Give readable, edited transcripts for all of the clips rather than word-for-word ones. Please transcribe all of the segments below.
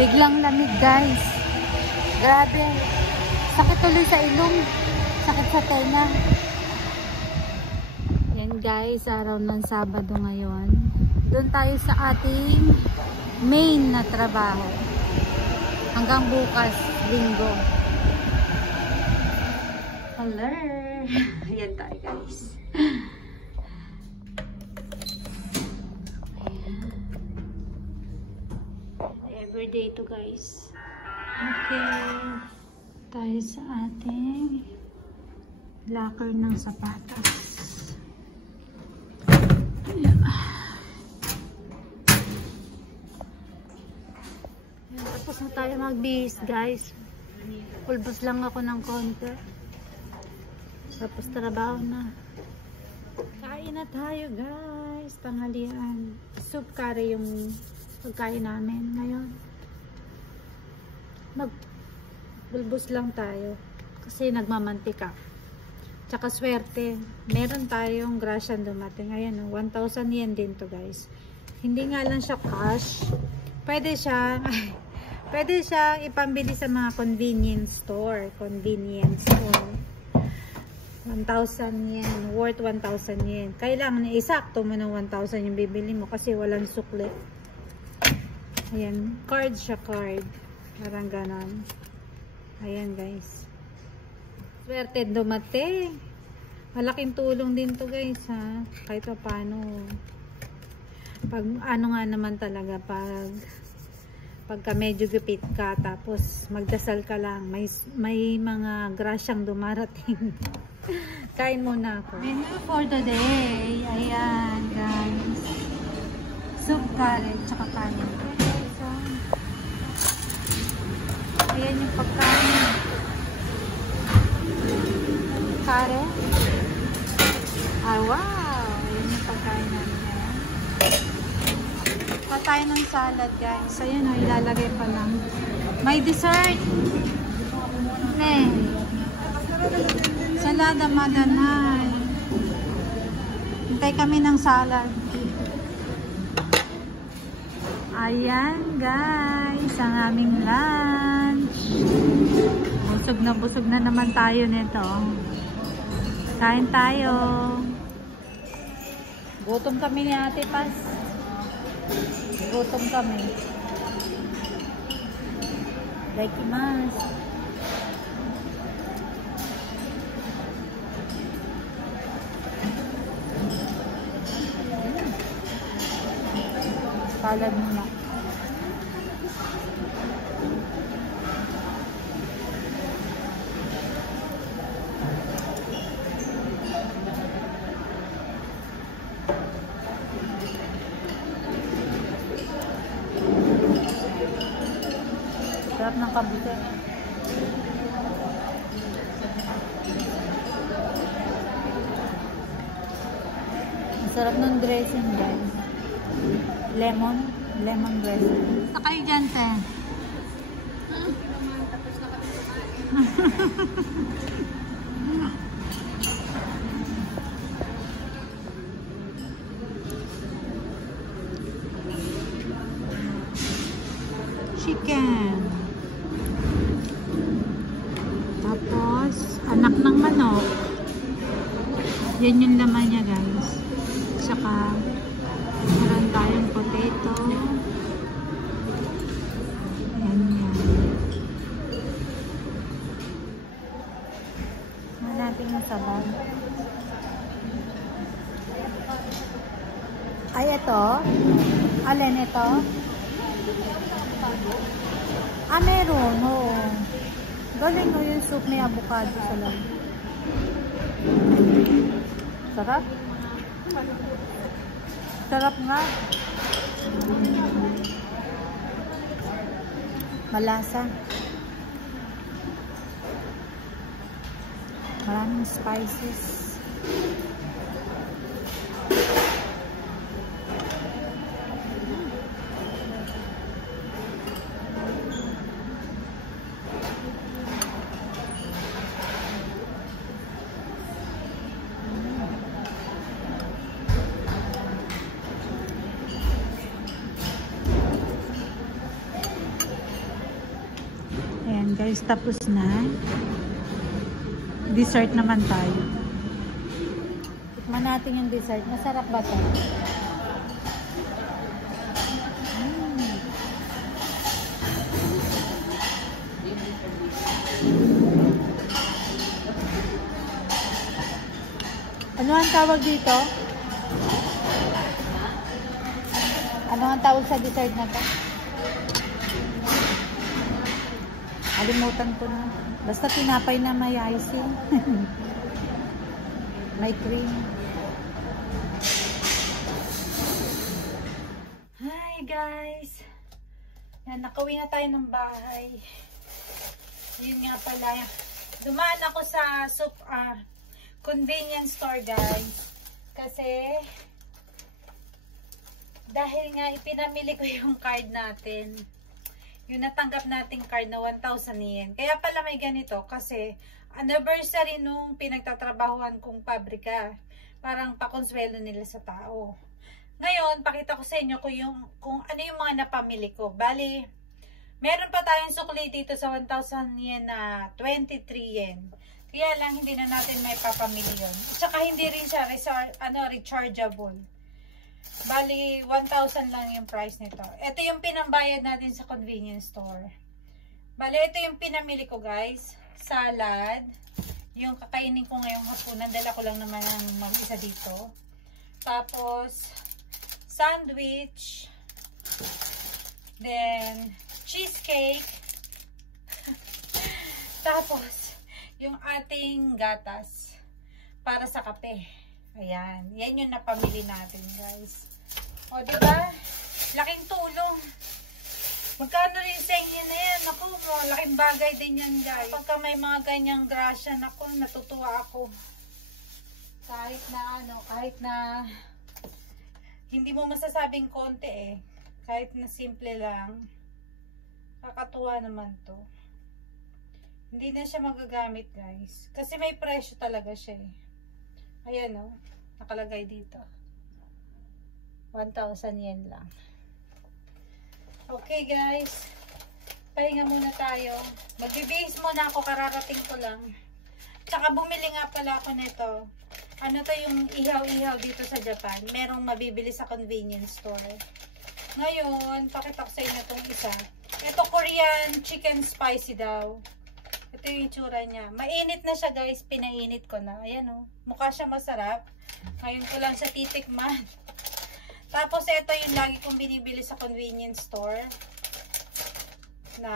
Biglang lamig guys. Grabe. Sakit tuloy sa ilong. Sakit sa tenga. Yan guys, araw ng Sabado ngayon. Doon tayo sa ating main na trabaho. Hanggang bukas, Linggo. Hello. Yan tayo guys. Everyday to guys. Okay. Tayo sa ating locker ng sapatos. Ayan. Ayan, tapos na tayo magbihis guys. Pulbos lang ako ng konti. Tapos trabaho na. Kain na tayo guys. Tanghalian. Soup curry yung pagkain namin ngayon. Magbulbos lang tayo kasi nagmamantika. Tsaka swerte, meron tayong grasyan dumating. Ayan, 1,000 yen din to guys. Hindi nga lang siya cash. Pwede siyang ipambili sa mga convenience store. 1,000 yen. Worth 1,000 yen. Kailangan na isakto mo ng 1,000 yung bibili mo kasi walang sukli. Ayan, card siya, card. Parang ganon. Ayan guys. Swerte dumating. Malaking tulong din to guys ha. Kahit pa paano. Pag ano nga naman talaga, pagka medyo gupit ka, tapos magdasal ka lang, may mga grasyang dumarating. Kain muna ako. Menu for the day. Ayan guys. Soup curry, tsaka kanin. Ayan yung pagkain. Kare. Ah, wow. Ayan yung pagkain namin. Pa tayo ng salad, guys. Ayan o, ilalagay pa lang. May dessert. Salada, madanay. Hintay kami ng salad. Ayan, guys. Ang aming lunch. Busog na naman tayo nito. Kain tayo. Gutom kami ni Ate Paz. Gutom kami. Daikimasu. Salad muna. Sarap ng kabute. Masarap ng dressing guys. Lemon dressing. Basta kayo dyan, te. Chicken. Tapos, anak ng manok. Yan yung laman niya, guys. Tsaka, meron tayong potato. Ayan yan. Hanapin yung sabaw. Ay, ito. Alin ito? Ah, meron. Oo. Galing mo yung soup, may avocado sa lang. Sarap. Sarap nga. Malasa. Maraming spices. guys, tapos na. Dessert naman tayo. Tikman natin yung dessert. Masarap ba ito? Ano ang tawag dito? Ano ang tawag sa dessert na to? Alimutan ko na. Basta tinapay na may icing. May cream. Hi guys! Yan, nakauwi na tayo ng bahay. Yun nga pala. Dumaan ako sa convenience store guys. Kasi dahil nga ipinamili ko yung card natin. Yung natanggap nating card na 1,000 yen. Kaya pala may ganito kasi anniversary nung pinagtatrabahuan kong pabrika. Parang pakonsuelo nila sa tao. Ngayon, pakita ko sa inyo kung ano yung mga napamili ko. Bali, meron pa tayong sukli dito sa 1,000 yen na 23 yen. Kaya lang hindi na natin may papamili yun. At saka hindi rin siya rechargeable. Bali, 1,000 lang yung price nito. Ito yung pinambayad natin sa convenience store. Bali, ito yung pinamili ko guys. Salad. Yung kakainin ko ngayong hapunan. Dala ko lang naman ang mag-isa dito. Tapos, sandwich. Then, cheesecake. Tapos, yung ating gatas para sa kape. Ayan. Yan yung napamili natin guys. O, diba? Laking tulong. Magkano rin sa inyo na yan? Ako, laking bagay din yan guys. Pagka may mga ganyang grasya, ako, natutuwa ako. Kahit na hindi mo masasabing konti eh. Kahit na simple lang. Kakatuwa naman to. Hindi na siya magagamit guys. Kasi may presyo talaga siya eh. Ayan o. Nakalagay dito. 1,000 yen lang. Okay guys. Pahinga muna tayo. Magbibihis muna ako. Kararating ko lang. Tsaka bumili nga pala ako nito. Ano to yung ihaw-ihaw dito sa Japan. Merong mabibili sa convenience store. Ngayon, pakita ko sa inyo itong isa. Ito Korean chicken spicy daw. Ito yung itsura niya. Mainit na siya guys. Pinainit ko na. Ayan o. Mukha siya masarap. Ngayon ko lang siya titikman. Tapos ito yung lagi kong binibili sa convenience store. Na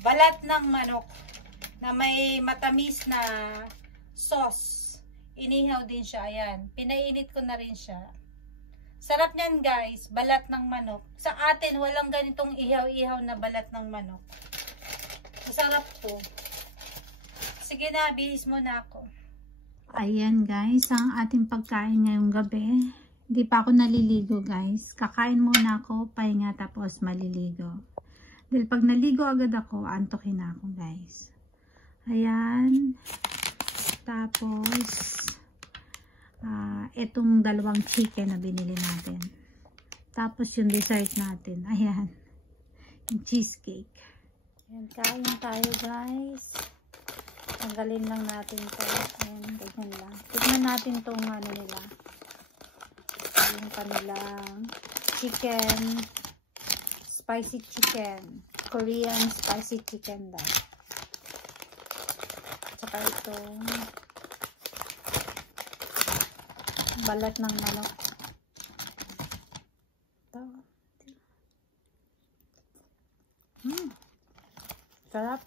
balat ng manok. Na may matamis na sauce. Inihaw din siya. Ayan. Pinainit ko na rin siya. Sarap niyan guys. Balat ng manok. Sa atin walang ganitong ihaw-ihaw na balat ng manok. Masarap to. Sige na, bihis mo na ako. Ayan guys, ang ating pagkain ngayong gabi. Hindi pa ako naliligo guys. Kakain muna ako, pahinga tapos maliligo. Dahil pag naligo agad ako, antokin na ako guys. Ayan. Tapos, itong dalawang chicken na binili natin. Tapos yung dessert natin. Ayan. Yung cheesecake. Ayan, kain tayo guys. Tanggalin lang natin ito. Ayan, ganyan lang. Tignan natin itong nila. Yung kanilang chicken. Spicy chicken. Korean spicy chicken daw. Saka itong balat ng manok. Ito. Sarap.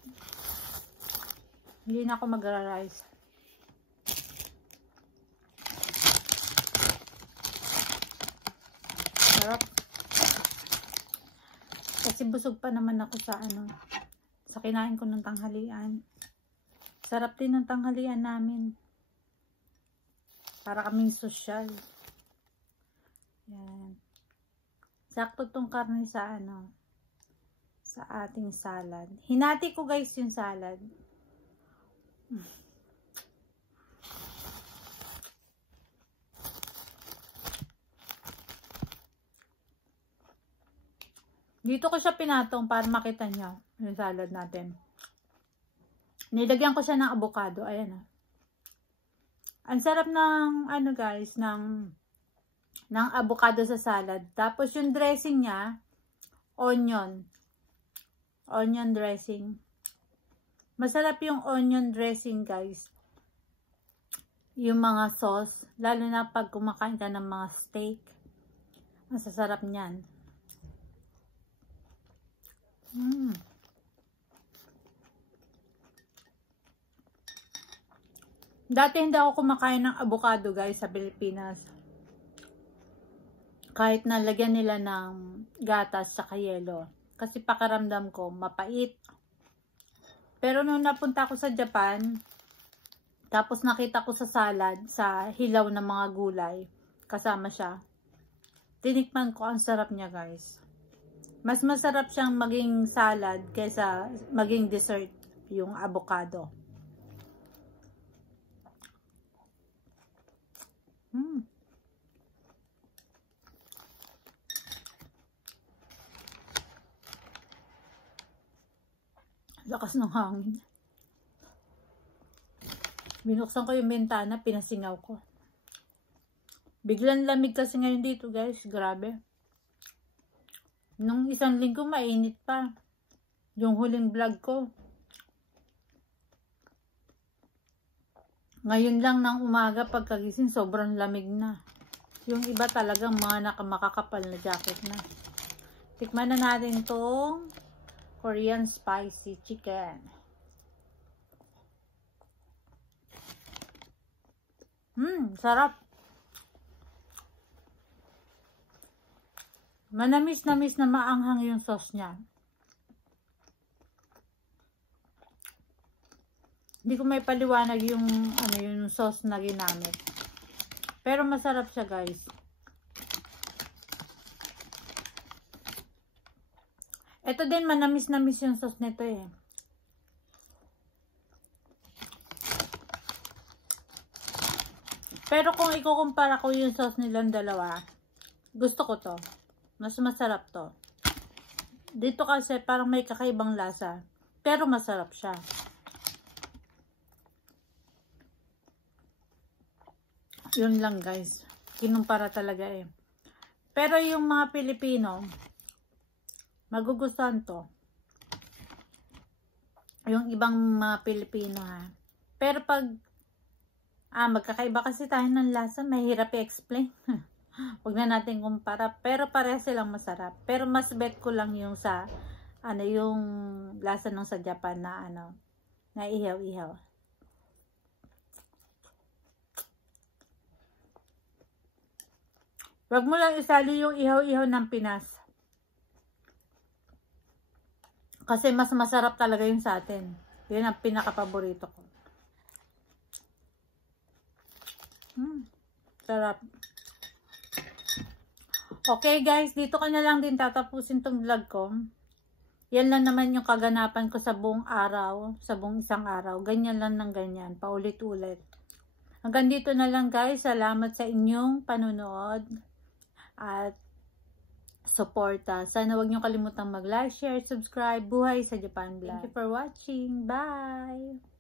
Hindi na ako magra-rice. Sarap. Kasi busog pa naman ako sa sa kinain ko ng tanghalian. Sarap din ng tanghalian namin. Para kaming sosyal. Yan. Sakto tong karne sa sa ating salad. Hinati ko guys yung salad. Dito ko siya pinatong para makita niyo yung salad natin. Nilagyan ko siya ng avocado. Ayan o. Ang sarap ng, ano guys, ng avocado sa salad. Tapos yung dressing niya, onion. Onion dressing. Masarap yung onion dressing guys. Yung mga sauce. Lalo na pag kumakain ka ng mga steak. Masasarap niyan. Dati hindi ako kumakain ng avocado guys sa Pilipinas. Kahit nalagyan nila ng gatas sa yelo. Kasi pakiramdam ko mapait. Pero nung napunta ako sa Japan, tapos nakita ko sa salad, sa hilaw ng mga gulay, kasama siya. Tinikman ko, ang sarap niya guys. Mas masarap siyang maging salad kaysa maging dessert yung avocado. Lakas ng hangin. Binuksan ko yung bintana, pinasingaw ko. Biglang lamig kasi ngayon dito guys, grabe. Nung isang linggo mainit pa. Yung huling vlog ko. Ngayon lang ng umaga pagkagising sobrang lamig na. Yung iba talagang mga makakapal na jacket na. Tikman na natin itong Korean spicy chicken. Sarap. Manamis-namis na maanghang yung sauce niya. Hindi ko may paliwanag yung yung sauce na ginamit. Pero masarap siya, guys. Ito din manamis-namis yung sauce nito eh. Pero kung ikukumpara ko yung sauce nilang dalawa, gusto ko to. Mas masarap to. Dito kasi parang may kakaibang lasa. Pero masarap siya. Yun lang guys. Kinumpara talaga eh. Pero yung mga Pilipino, magugustuhan to. Yung ibang mga Pilipino ha. Pero pag magkakaiba kasi tayo ng lasa, mahirap i-explain. Huwag na natin kumpara. Pero pareha silang masarap. Pero mas bet ko lang yung sa yung lasa nung sa Japan na na ihaw-ihaw. Huwag mo lang isali yung ihaw-ihaw ng Pinas. Kasi mas masarap talaga yun sa atin. Yun ang pinaka-paborito ko. Sarap. Okay guys, dito ko na lang din tatapusin tong vlog ko. Yan lang naman yung kaganapan ko sa buong araw, sa buong isang araw. Ganyan lang ng ganyan, paulit-ulit. Hanggang dito na lang guys. Salamat sa inyong panunood at suporta. Sana huwag niyo kalimutang mag-like, share, subscribe. Buhay sa Japan Vlog. Thank you for watching. Bye!